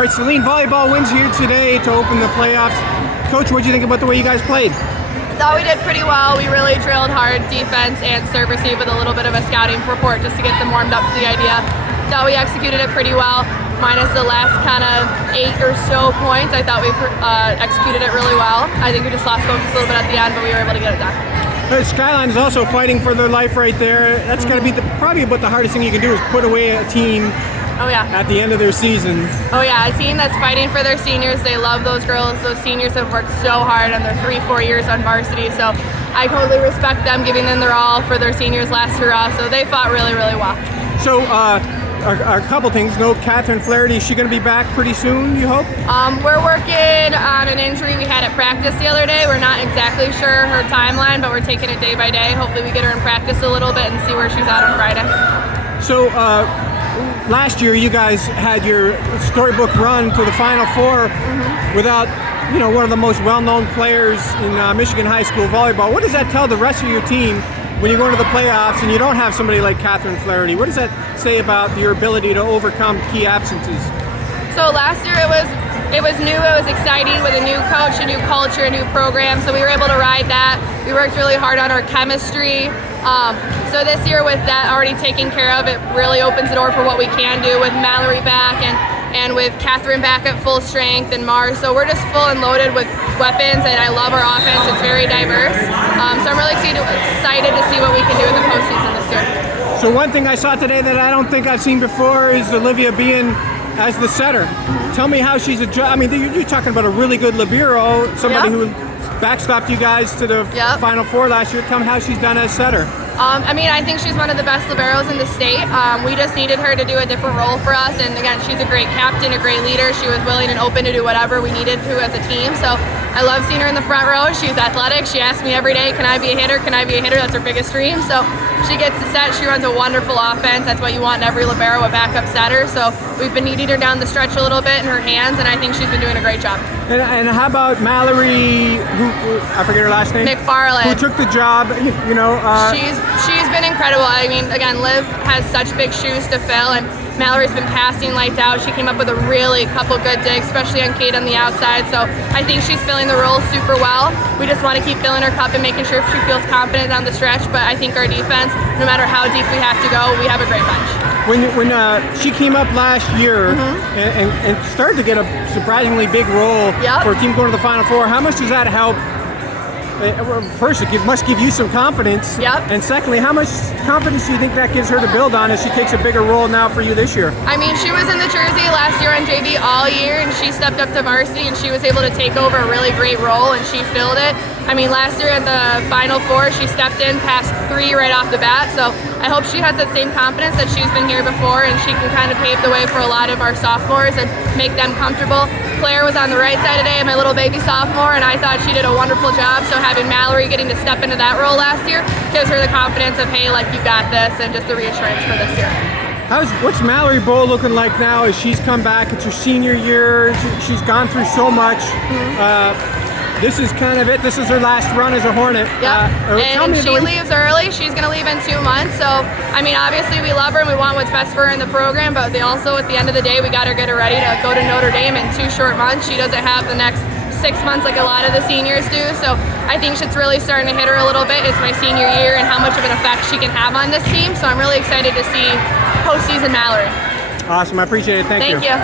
All right, Saline volleyball wins here today to open the playoffs. Coach, what do you think about the way you guys played? Thought we did pretty well. We really drilled hard defense and serve receive with a little bit of a scouting report just to get them warmed up to the idea. Thought we executed it pretty well, minus the last kind of 8 or so points. I thought we executed it really well. I think we just lost focus a little bit at the end, but we were able to get it done. Skyline is also fighting for their life right there. That's got to be probably about the hardest thing you can do is put away a team. Oh yeah. At the end of their season. Oh yeah, a team that's fighting for their seniors. They love those girls. Those seniors have worked so hard on their 3-4 years on varsity. So I totally respect them giving them their all for their seniors last hurrah. So they fought really, really well. So a couple things. No, Catherine Flaherty, is she going to be back pretty soon, you hope? We're working on an injury we had at practice the other day. We're not exactly sure her timeline, but we're taking it day by day. Hopefully we get her in practice a little bit and see where she's at on Friday. So last year you guys had your storybook run to the Final Four without, one of the most well-known players in Michigan high school volleyball. What does that tell the rest of your team when you go into the playoffs and you don't have somebody like Catherine Flaherty? What does that say about your ability to overcome key absences? So last year it was new, it was exciting with a new coach, a new culture, a new program, so we were able to ride that. We worked really hard on our chemistry. So this year with that already taken care of, it really opens the door for what we can do with Mallory back and with Catherine back at full strength and Mars. So we're just full and loaded with weapons, and I love our offense. It's very diverse. So I'm really excited to see what we can do in the postseason this year. So one thing I saw today that I don't think I've seen before is Olivia Behen as the setter. Tell me how she's you're talking about a really good libero, somebody who backstopped you guys to the Final Four last year. Tell me how she's done as setter. I think she's one of the best liberos in the state. We just needed her to do a different role for us, and again, she's a great captain, a great leader. She was willing and open to do whatever we needed to as a team, so I love seeing her in the front row. She's athletic. She asks me every day, can I be a hitter? Can I be a hitter? That's her biggest dream. So she gets the set. She runs a wonderful offense. That's what you want in every libero, a backup setter. So we've been needing her down the stretch a little bit in her hands, and I think she's been doing a great job. And how about Mallory, who I forget her last name? McFarlane. Who took the job, She's been incredible. I mean, again, Liv has such big shoes to fill, and Mallory's been passing lights out. She came up with a couple good digs, especially on Kate on the outside. So I think she's filling the role super well. We just want to keep filling her cup and making sure she feels confident down the stretch. But I think our defense, no matter how deep we have to go, we have a great bench. When she came up last year and started to get a surprisingly big role for a team going to the Final Four, how much does that help? First, it must give you some confidence. And secondly, how much confidence do you think that gives her to build on as she takes a bigger role now for you this year? I mean, she was in the jersey last year on JV all year, and she stepped up to varsity, and she was able to take over a really great role, and she filled it. I mean, last year at the Final Four, she stepped in, passed 3 right off the bat, so I hope she has that same confidence that she's been here before, and she can kind of pave the way for a lot of our sophomores and make them comfortable. Claire was on the right side today, my little baby sophomore, and I thought she did a wonderful job. So having Mallory getting to step into that role last year gives her the confidence of, hey, like, you got this, and just the reassurance for this year. What's Mallory Bohl looking like now as she's come back? It's her senior year. She's gone through so much. This is kind of it. This is her last run as a Hornet. And she leaves early. She's going to leave in 2 months. So, I mean, obviously we love her and we want what's best for her in the program, but they also, at the end of the day, we got to get her ready to go to Notre Dame in 2 short months. She doesn't have the next 6 months like a lot of the seniors do. So I think it's really starting to hit her a little bit. It's my senior year and how much of an effect she can have on this team. So I'm really excited to see postseason Mallory. Awesome. I appreciate it. Thank you.